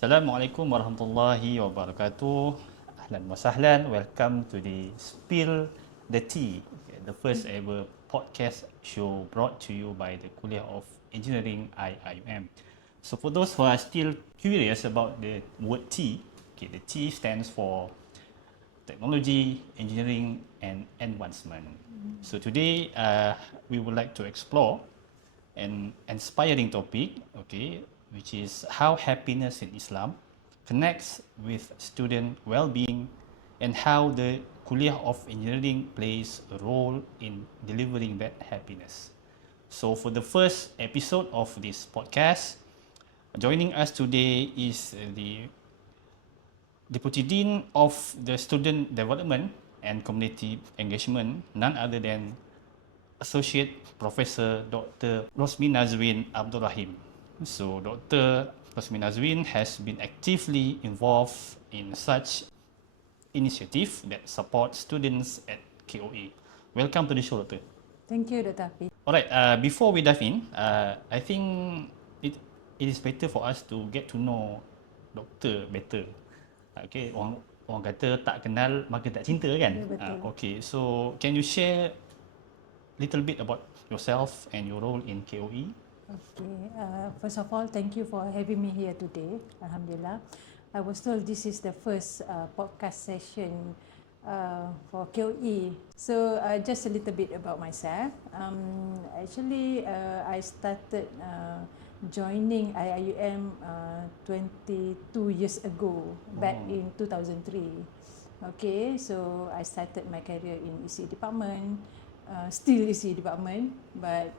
Assalamualaikum warahmatullahi wabarakatuh. Ahlan wa sahlan. Welcome to the Spill the Tea, the first ever podcast show brought to you by the Kulliyyah of Engineering IIUM. So for those who are still curious about the word T, the T stands for Technology, Engineering and Advancement. So today we would like to explore an inspiring topic, which is how happiness in Islam connects with student well-being and how the Kulliyyah of Engineering plays a role in delivering that happiness. So for the first episode of this podcast, joining us today is the Deputy Dean of the Student Development and Community Engagement, none other than Associate Professor Dr. Rosminazuin Rahim. So Dr. Rosminazuin has been actively involved in such initiative that support students at KOE. Welcome to the show, Doctor. Thank you, Dr. Hafiz. Alright, before we dive in, I think it is better for us to get to know Doctor better. Okay, orang kata tak kenal maka tak cinta kan? Okay, so can you share little bit about yourself and your role in KOE? Okay, first of all, thank you for having me here today. Alhamdulillah. I was told this is the first podcast session for KOE. So just a little bit about myself. Actually, I started joining IIUM 22 years ago, back in 2003. Okay, so I started my career in EC department, still EC department, but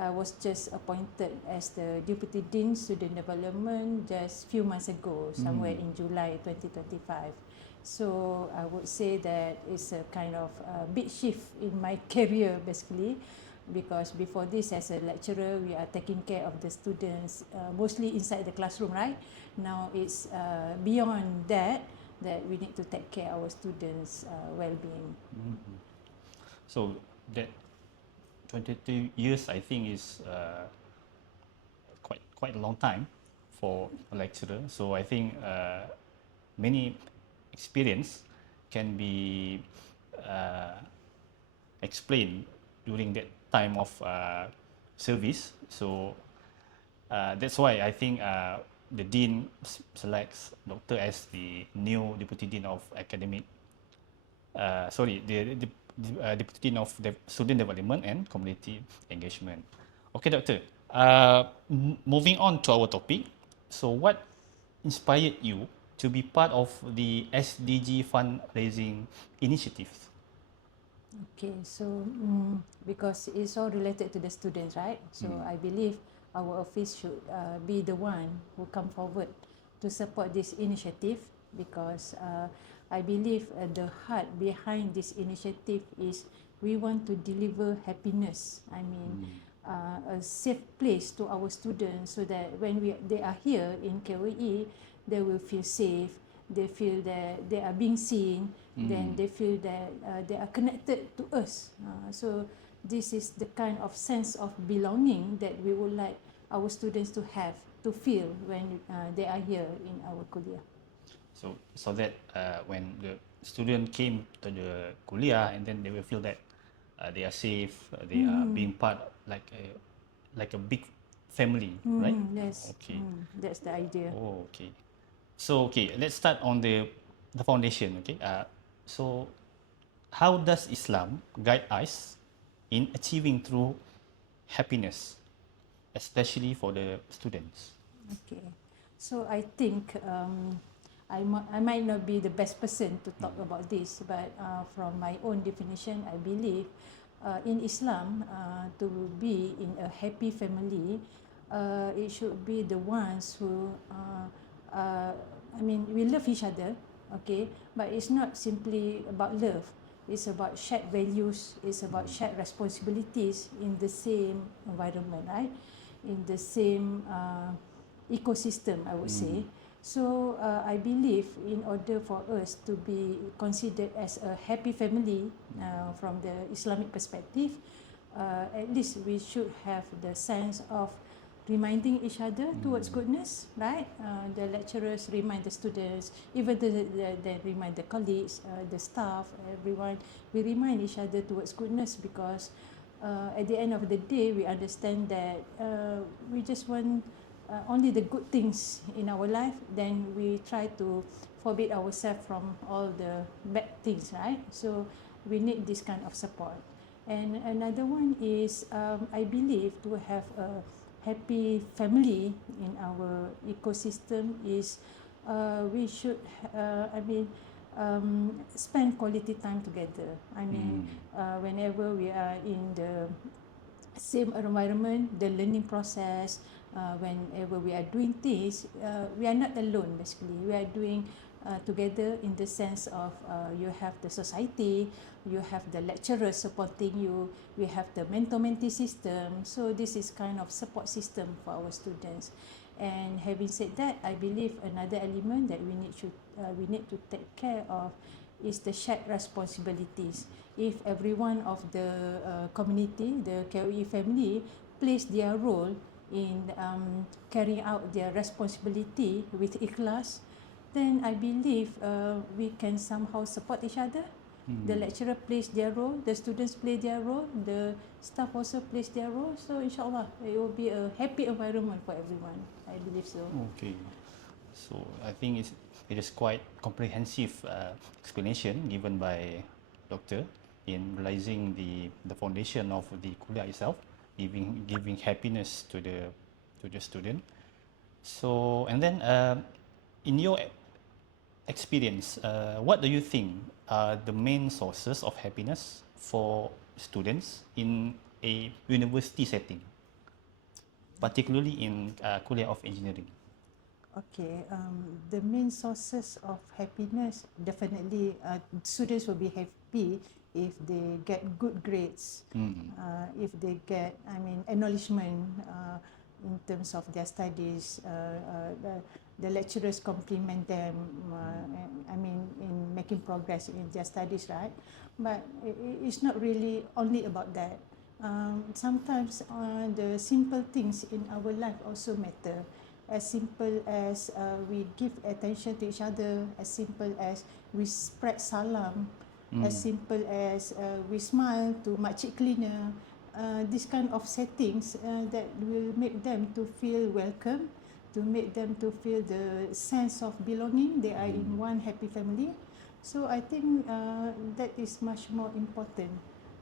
I was just appointed as the Deputy Dean Student Development just few months ago, somewhere in July 2025. So I would say that it's a kind of big shift in my career basically, because before this as a lecturer we are taking care of the students mostly inside the classroom, right? Now it's beyond that we need to take care of our students' well-being. So that 22 years I think is quite a long time for a lecturer. So I think many experience can be explained during that time of service. So that's why I think the Dean selects Doctor as the new Deputy Dean of Academic, the Deputy Dean of Student Development and Community Engagement. Okay, Doctor. Moving on to our topic. So what inspired you to be part of the SDG fundraising initiative? Okay, so because it's all related to the students, right? So I believe our office should be the one who come forward to support this initiative, because I believe the heart behind this initiative is we want to deliver happiness. I mean, a safe place to our students so that when they are here in KOE, they will feel safe, they feel that they are being seen, then they feel that they are connected to us. So this is the kind of sense of belonging that we would like our students to have, to feel when they are here in our kuliah. So that when the student came to the kuliah, and then they will feel that they are safe, they are being part like a big family, right? Yes. Okay. That's the idea. Oh, okay. So let's start on the foundation. Okay. So how does Islam guide us in achieving true happiness, especially for the students? Okay. So I think I might not be the best person to talk about this, but from my own definition, I believe in Islam, to be in a happy family, it should be the ones who, I mean, we love each other, okay, but it's not simply about love. It's about shared values, it's about shared responsibilities in the same environment, right? In the same ecosystem, I would say. So I believe in order for us to be considered as a happy family from the Islamic perspective, at least we should have the sense of reminding each other towards goodness, right? The lecturers remind the students, even they remind the colleagues, the staff, everyone. We remind each other towards goodness because at the end of the day, we understand that we just want only the good things in our life. Then we try to forbid ourselves from all the bad things, right? So we need this kind of support. And another one is I believe to have a happy family in our ecosystem is we should spend quality time together. Whenever we are in the same environment, the learning process, whenever we are doing things, we are not alone basically. We are doing together in the sense of you have the society, you have the lecturers supporting you, we have the mentor-mentee system. So this is kind of support system for our students. And having said that, I believe another element that we need to take care of is the shared responsibilities. If every one of the community, the KOE family, plays their role in carrying out their responsibility with ikhlas, then I believe we can somehow support each other. The lecturer plays their role, the students play their role, the staff also plays their role. So inshallah, it will be a happy environment for everyone. I believe so. Okay. So I think it is quite comprehensive explanation given by Doctor in realizing the foundation of the kuliah itself, giving happiness to the student. So and then in your experience, what do you think are the main sources of happiness for students in a university setting, particularly in Kulliyyah of Engineering? Okay, the main sources of happiness, definitely students will be happy if they get good grades, if they get, acknowledgement in terms of their studies, the lecturers compliment them, in making progress in their studies, right? But it's not really only about that. Sometimes the simple things in our life also matter. As simple as we give attention to each other, as simple as we spread salam, as simple as we smile to makcik cleaner. This kind of settings that will make them to feel welcome, to make them to feel the sense of belonging. They are in one happy family. So I think that is much more important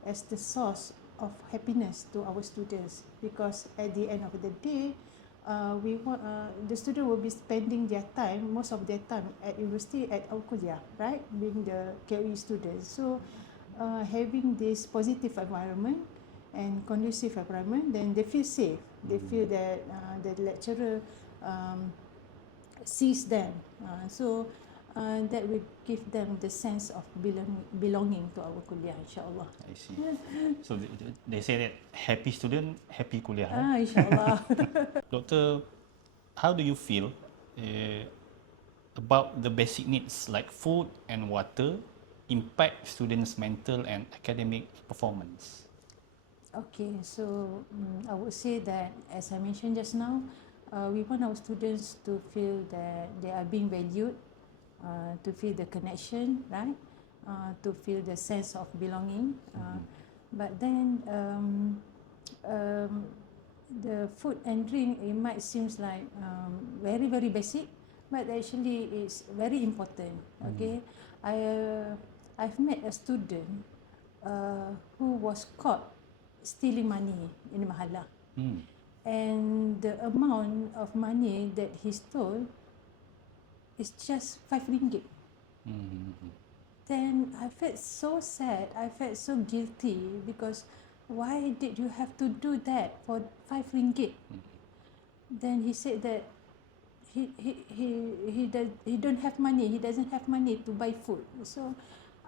as the source of happiness to our students, because at the end of the day, we want the student will be spending their time, most of their time at university, at our kuliah, right? Being the KOE students. So having this positive environment and conducive environment, then they feel safe. They feel that the lecturer sees them. So that will give them the sense of belonging to our kuliah, insyaAllah. I see. So they say that happy student, happy kuliah. InsyaAllah. Doctor, how do you feel about the basic needs like food and water impact students' mental and academic performance? Okay, so I would say that, as I mentioned just now, we want our students to feel that they are being valued, to feel the connection, right? To feel the sense of belonging. But then the food and drink, it might seem like very, very basic, but actually it's very important. Okay, I've met a student who was caught stealing money in the mahala, and the amount of money that he stole is just RM5. Then I felt so sad, I felt so guilty, because why did you have to do that for RM5? Then he said that he don't have money, he doesn't have money to buy food. So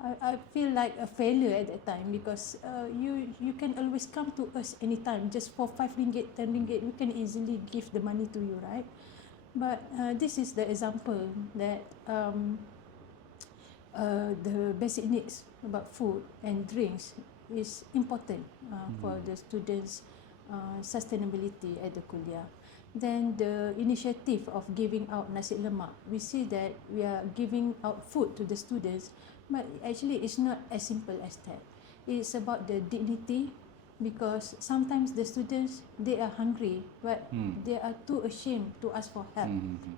I feel like a failure at that time, because you can always come to us anytime, just for RM5, RM10, we can easily give the money to you, right? But this is the example that the basic needs about food and drinks is important for the students' sustainability at the kuliah. Then the initiative of giving out nasi lemak, we see that we are giving out food to the students, but actually it's not as simple as that. It's about the dignity, because sometimes the students, they are hungry, but they are too ashamed to ask for help,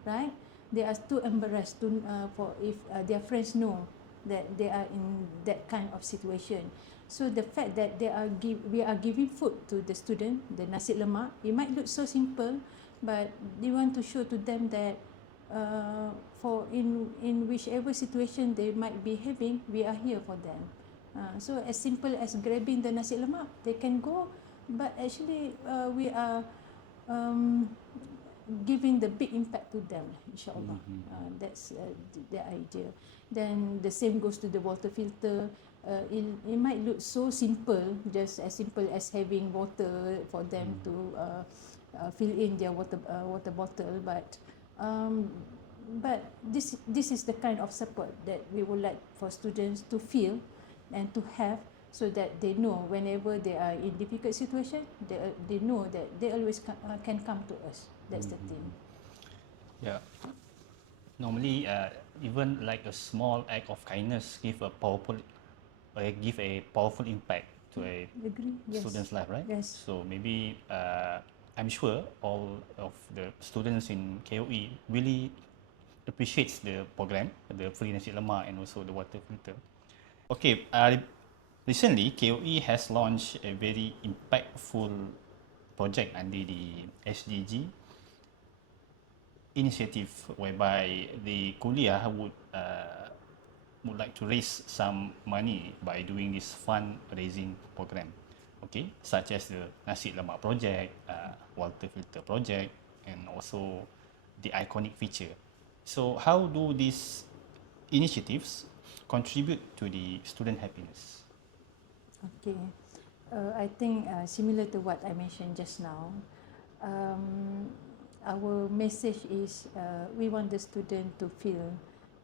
right? They are too embarrassed to for if their friends know that they are in that kind of situation. So the fact that we are giving food to the student, the nasi lemak, it might look so simple, but we want to show to them that for in whichever situation they might be having, we are here for them. So as simple as grabbing the nasi lemak, they can go, but actually we are giving the big impact to them, inshallah. That's the idea. Then the same goes to the water filter. It might look so simple, just as simple as having water for them to fill in their water bottle, but this is the kind of support that we would like for students to feel and to have, so that they know whenever they are in difficult situation, they know that they always can come to us. That's the thing. Yeah. Normally, even like a small act of kindness give a powerful impact to a student's life, right? Yes. So maybe I'm sure all of the students in KOE really appreciates the program, the free nasi lemak and also the water filter. Okay, recently KOE has launched a very impactful project under the SDG initiative, whereby the kuliah would like to raise some money by doing this fundraising program, okay, such as the nasi lemak project, water filter project, and also the iconic feature. So how do these initiatives contribute to the student happiness? Okay, I think similar to what I mentioned just now, our message is we want the student to feel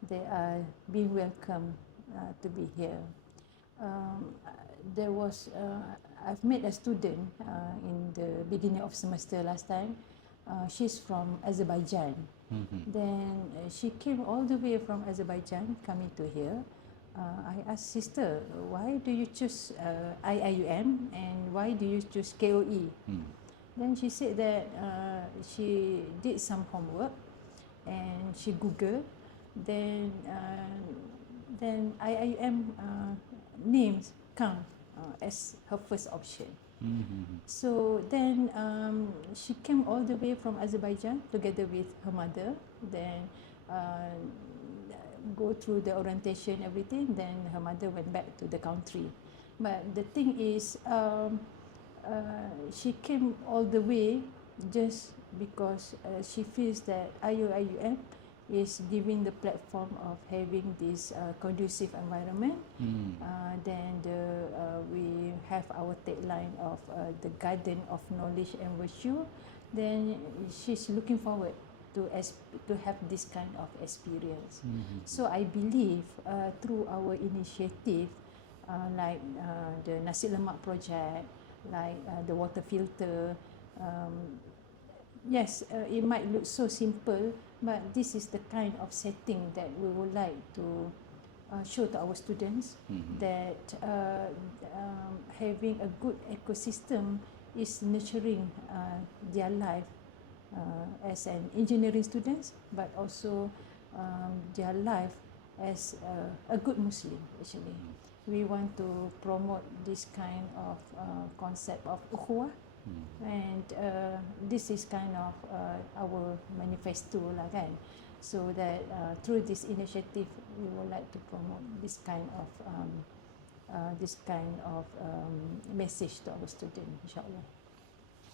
they are being welcome to be here. I've met a student in the beginning of semester last time. She's from Azerbaijan. Then she came all the way from Azerbaijan coming to here. I asked, sister, why do you choose IIUM and why do you choose KOE? Then she said that she did some homework and she Googled. Then IIUM names come as her first option. So then she came all the way from Azerbaijan together with her mother. Then go through the orientation, everything. Then her mother went back to the country. But the thing is, she came all the way just because she feels that IIUM is giving the platform of having this conducive environment. Then we have our tagline of the garden of knowledge and virtue. Then she's looking forward to have this kind of experience. So I believe through our initiative, like the nasi lemak project, like the water filter, yes, it might look so simple, but this is the kind of setting that we would like to show to our students, that having a good ecosystem is nurturing their life as an engineering students, but also their life as a good Muslim. Actually, we want to promote this kind of concept of ukhuwah. And this is kind of our manifesto lah kan. So that through this initiative, we would like to promote this kind of message to our students, inshallah.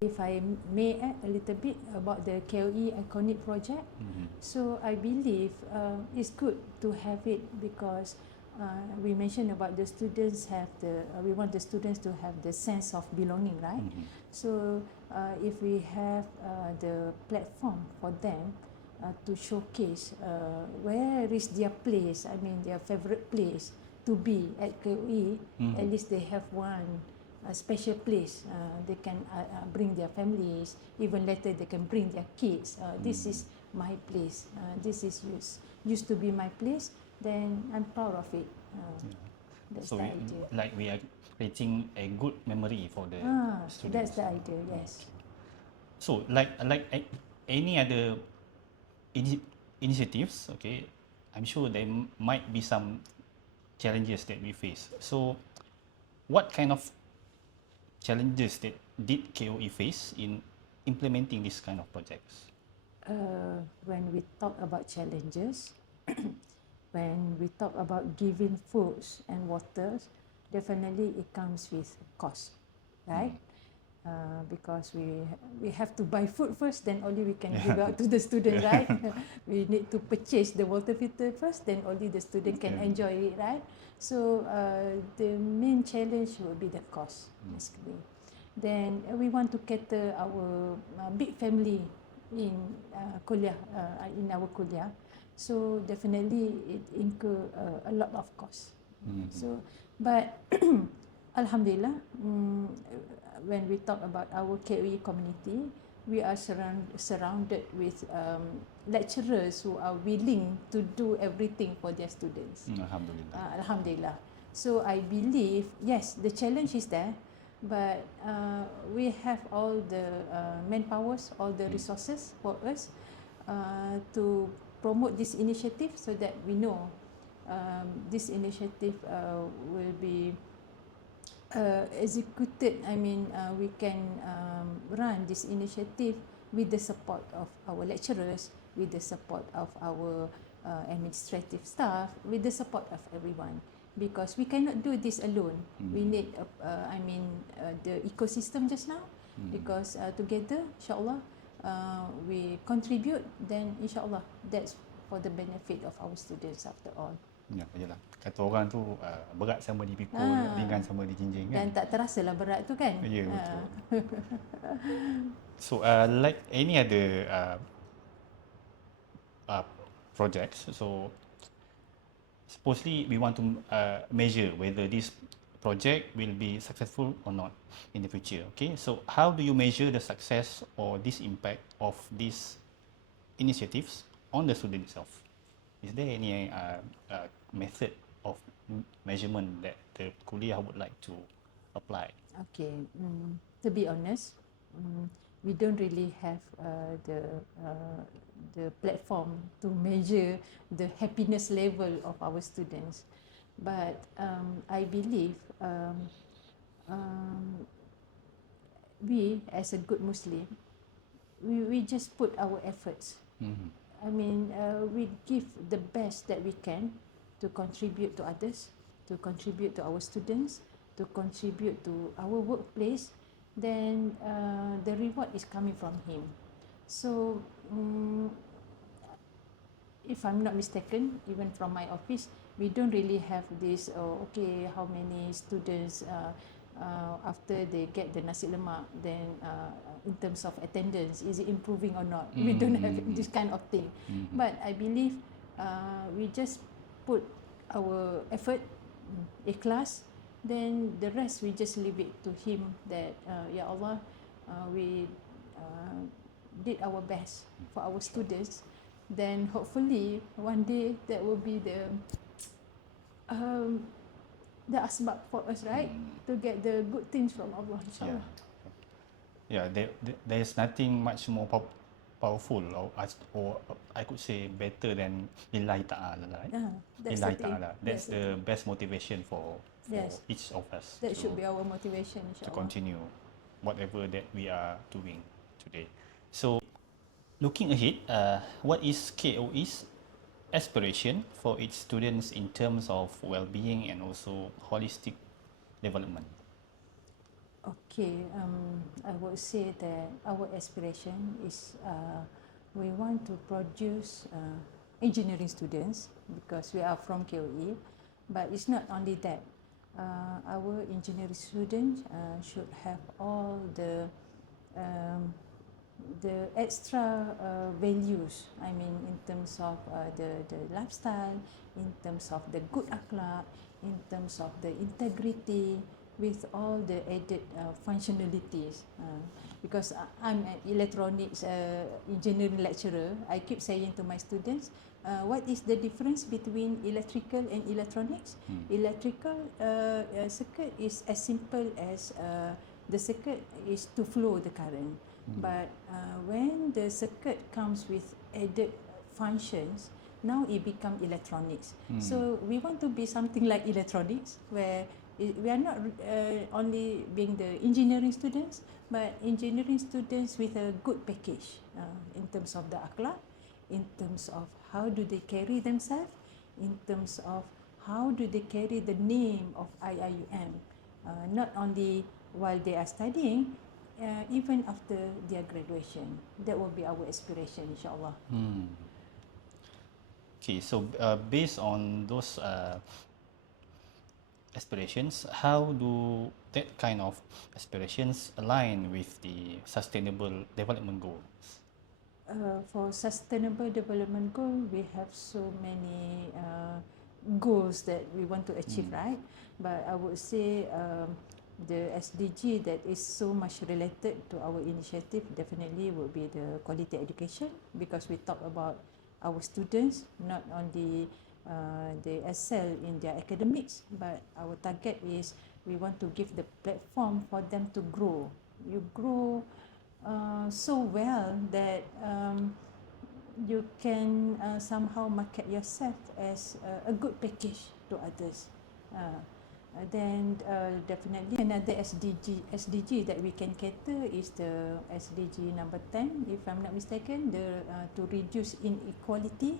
If I may add a little bit about the KOE iconic project, so I believe it's good to have it because we mentioned about the students we want the students to have the sense of belonging, right? So if we have the platform for them to showcase where is their place, I mean their favorite place to be at KOE, at least they have one a special place. They can bring their families. Even later, they can bring their kids. This is my place. This is used to be my place. Then I'm proud of it. That's So the idea. like we are creating a good memory for the students. That's the idea. Yes. So like any other initiatives, okay, I'm sure there might be some challenges that we face. So what kind of challenges that did KOE face in implementing this kind of projects? When we talk about challenges, when we talk about giving foods and waters, definitely it comes with cost, right? Because we have to buy food first, then only we can give out to the student, right? We need to purchase the water filter first, then only the student can enjoy it, right? So the main challenge will be the cost, basically. Then we want to cater our big family in kuliah, in our kuliah. So definitely it incur a lot of cost. So, but Alhamdulillah, when we talk about our KOE community, we are surrounded with lecturers who are willing to do everything for their students. Alhamdulillah. Alhamdulillah. So I believe, yes, the challenge is there, but we have all the manpowers, all the resources for us to promote this initiative, so that we know this initiative will be executed. I mean, we can run this initiative with the support of our lecturers, with the support of our administrative staff, with the support of everyone. Because we cannot do this alone. We need, the ecosystem just now. Because together, insyaAllah, we contribute, then insyaAllah that's for the benefit of our students after all. Ya, yalah. Kata orang tu berat sama dipikul, ringan sama dijinjing kan. Dan tak terasalah berat tu kan. Ya, betul. So like any other projects, so supposedly we want to measure whether this project will be successful or not in the future. Okay, so how do you measure the success or this impact of these initiatives on the student itself? Is there any method of measurement that the kuliah would like to apply? Okay, to be honest, we don't really have the platform to measure the happiness level of our students. But I believe we, as a good Muslim, we just put our efforts. I mean, we give the best that we can to contribute to others, to contribute to our students, to contribute to our workplace. Then the reward is coming from him. So if I'm not mistaken, even from my office, we don't really have this, okay, how many students after they get the nasi lemak, then in terms of attendance, is it improving or not? We don't have this kind of thing. But I believe we just put our effort, ikhlas, then the rest we just leave it to him, that Ya Allah, we did our best for our students. Then hopefully one day that will be the asbab for us, right? To get the good things from Allah, insyaAllah. Yeah, there is nothing much more powerful or I could say better than Lillahi Ta'ala, right? That's Lillahi the thing. Ta'ala. That's the best motivation for each of us. That should be our motivation, insyaAllah. To continue whatever that we are doing today. So, looking ahead, what is KOE's aspiration for its students in terms of well-being and also holistic development? Okay, I would say that our aspiration is we want to produce engineering students, because we are from KOE, but it's not only that. Our engineering students should have all the extra values, I mean in terms of the lifestyle, in terms of the good akhlak, in terms of the integrity, with all the added functionalities. Because I'm an electronics engineering lecturer, I keep saying to my students, what is the difference between electrical and electronics? Electrical circuit is as simple as the circuit is to flow the current. But when the circuit comes with added functions, now it becomes electronics. So we want to be something like electronics, where we are not only being the engineering students, but engineering students with a good package in terms of the akhlak, in terms of how do they carry themselves, in terms of how do they carry the name of IIUM, not only while they are studying, even after their graduation. That will be our aspiration, insyaAllah. Okay, so based on those aspirations, how do that kind of aspirations align with the sustainable development goals? For sustainable development goal, we have so many goals that we want to achieve, right? But I would say the SDG that is so much related to our initiative definitely would be the quality education, because we talk about our students, not only they excel in their academics, but our target is we want to give the platform for them to grow. You grow so well that you can somehow market yourself as a good package to others. Then definitely another SDG that we can cater is the SDG number 10, if I'm not mistaken, to reduce inequality,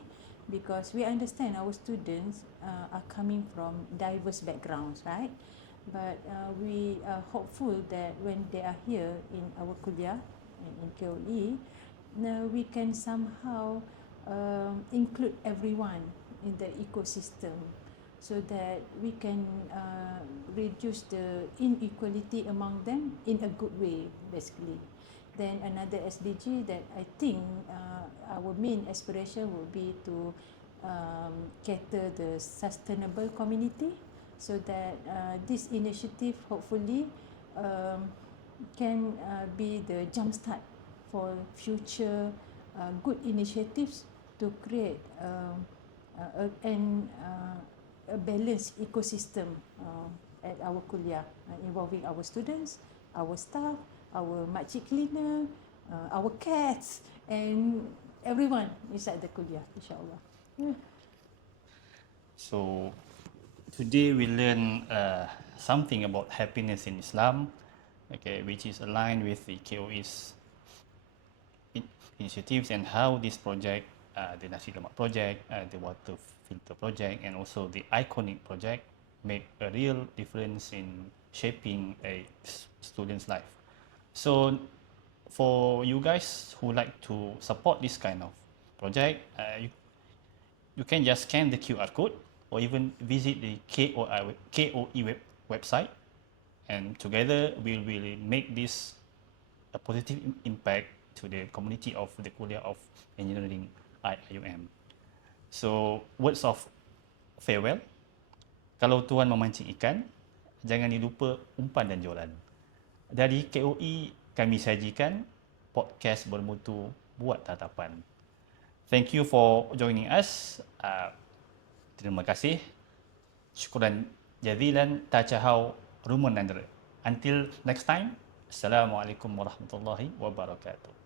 because we understand our students are coming from diverse backgrounds, right? But we are hopeful that when they are here in our kuliah in KOE, we can somehow include everyone in the ecosystem, so that we can reduce the inequality among them in a good way, basically. Then another SDG that I think our main aspiration would be to cater the sustainable community, so that this initiative hopefully can be the jumpstart for future good initiatives to create a balanced ecosystem at our kuliah, involving our students, our staff, our makcik cleaner, our cats, and everyone inside the kuliah, insyaAllah. So today we learn something about happiness in Islam, okay, which is aligned with the KOE's initiatives, and how this project, the Nasi Lemak project, the water filter project, and also the iconic project make a real difference in shaping a student's life. So for you guys who like to support this kind of project, you can just scan the QR code or even visit the KOE website, and together we will make this a positive impact to the community of the Kulliyyah of Engineering IIUM. So words of farewell. Kalau tuan memancing ikan, jangan dilupa umpan dan joran. Dari KOE kami sajikan podcast bermutu buat tatapan. Thank you for joining us. Terima kasih. Syukran jazilan, tachahau rumun. Until next time. Assalamualaikum warahmatullahi wabarakatuh.